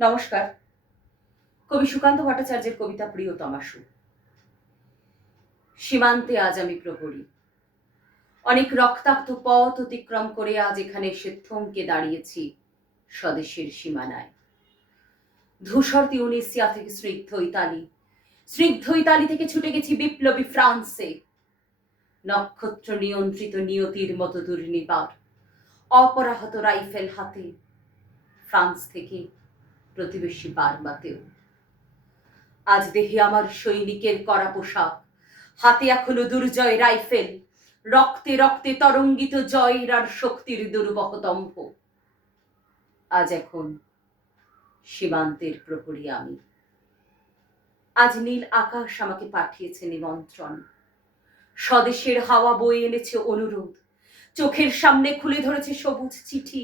নমস্কার। কবি সুকান্ত ভট্টাচার্যের কবিতা প্রিয়তমাশু। সীমান্তে আজ আমি প্রহরী, অনেক রক্তাক্ত পথ অতিক্রম করে আজ এখানে এসে থমকে দাঁড়িয়েছি স্বদেশের সীমানায়। ধূসর তিউনিসিয়া থেকে স্নিগ্ধ ইতালি থেকে ছুটে গেছি বিপ্লবী ফ্রান্সে। নক্ষত্র নিয়ন্ত্রিত নিয়তির মতো দুর্নিবার অপরাহত রাইফেল হাতে ফ্রান্স থেকে প্রতিবেশী বার্মাতেও। আজ দেহি আমার সৈনিকের করা পোশাক, হাতে এখনো দুর্জয় রাইফেল, রক্তে রক্তে তরঙ্গিত জয়ের আর শক্তির দুর্বহ দম্ভ। আজ এখন সীমান্তের প্রহরী আমি। আজ নীল আকাশ আমাকে পাঠিয়েছে নিমন্ত্রণ, স্বদেশের হাওয়া বয়ে এনেছে অনুরোধ, চোখের সামনে খুলে ধরেছে সবুজ চিঠি।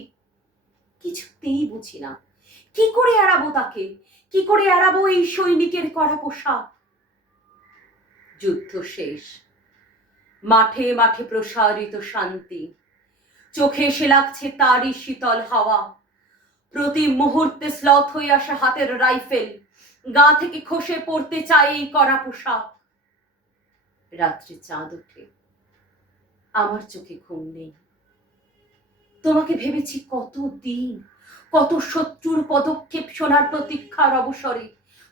কিছুতেই বুঝি না কি করে এড়াবো তাকে, কি করে এড়াবো এই সৈনিকের করা পোশাক। যুদ্ধ শেষ, মাঠে মাঠে প্রসারিত শান্তি, চোখে এসে লাগছে তারই শীতল হাওয়া। প্রতি মুহূর্তে স্লথ হয়ে আসে হাতের রাইফেল, গা থেকে খসে পড়তে চায় এই করা পোশাক। রাত্রি চাঁদ ওঠে, আমার চোখে ঘুম নেই। তোমাকে ভেবেছি কত দিন, কত শত্রুর পদক্ষেপ শোনার প্রতীক্ষার অবসরে,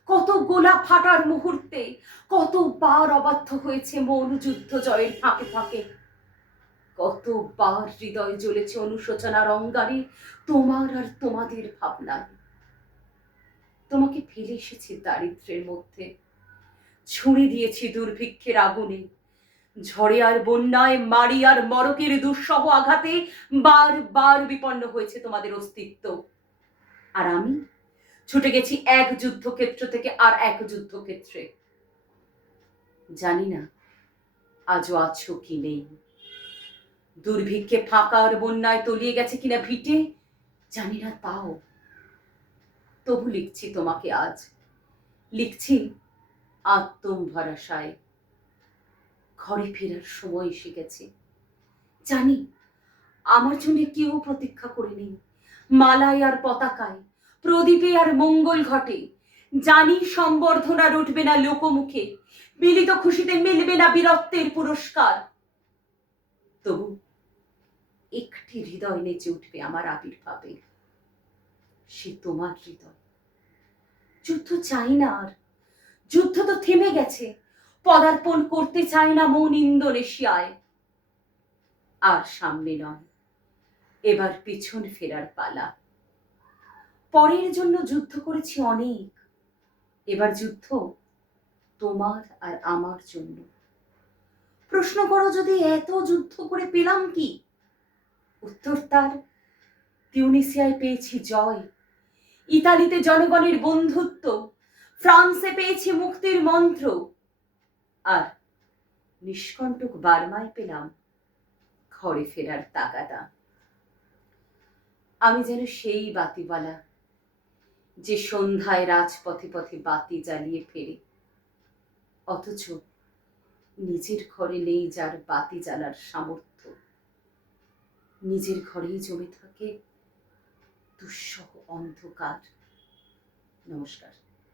কত গোলা ফাটার মুহূর্তে, কতবার অবাধ্য হয়েছে মন যুদ্ধ জয়ের ফাঁকে ফাঁকে, কতবার হৃদয় জ্বলেছে অনুশোচনার অঙ্গারে তোমার আর তোমাদের ভাবনায়। তোমাকে ফেলে এসেছি দারিদ্র্যের মধ্যে, ছুঁড়ে দিয়েছি দুর্ভিক্ষের আগুনে, ঝড়ে আর বন্যায়, মারি আর মরকের দুঃসহ আঘাতে বারবার বিপন্ন হয়েছে তোমাদের অস্তিত্ব। আর আমি ছুটে গেছি এক যুদ্ধক্ষেত্র থেকে আর এক যুদ্ধক্ষেত্রে। জানি না আজও আছো কি নেই, দুর্ভিক্ষে ফাঁকা আর বন্যায় তলিয়ে গেছে কিনা ভিটে, জানি না তাও। তবু লিখছি তোমাকে আজ, লিখছি আত্মভরসায়। ঘরে ফেরার সময় এসে গেছে, জানি আমার জন্য কেউ প্রতীক্ষা করে নেই মালায় আর পতাকায়, প্রদীপে আর মঙ্গল ঘটে। জানি সম্বর্ধনা উঠবে না লোকমুখে, মিলিত খুশিতে মিলবে না বীরত্বের পুরস্কার। তবু একটি হৃদয় নেচে উঠবে আমার আবির্ভাবে, সে তোমার হৃদয়। যুদ্ধ চাই না আর, যুদ্ধ তো থেমে গেছে, পদার্পণ করতে চায় না মন ইন্দোনেশিয়ায়। আর সামনে নয়, এবার পিছন ফেরার পালা। পরের জন্য যুদ্ধ করেছি অনেক, এবার যুদ্ধ তোমার আর আমার জন্য। প্রশ্ন করো যদি এত যুদ্ধ করে পেলাম কি, উত্তর তার তিউনিসিয়ায় পেয়েছি জয়, ইতালিতে জনগণের বন্ধুত্ব, ফ্রান্সে পেয়েছি মুক্তির মন্ত্র, আর নিষ্কণ্টক বার্মায় পেলাম ঘরে ফেরার তাগাদা। আমি যেন সেই বাতিওয়ালা, যে সন্ধ্যায় রাজপথে পথে বাতি জ্বালিয়ে ফেরে, অথচ নিজের ঘরে নেই যার বাতি জ্বালার সামর্থ্য। নিজের ঘরেই জমে থাকে দুঃসহ অন্ধকার। নমস্কার।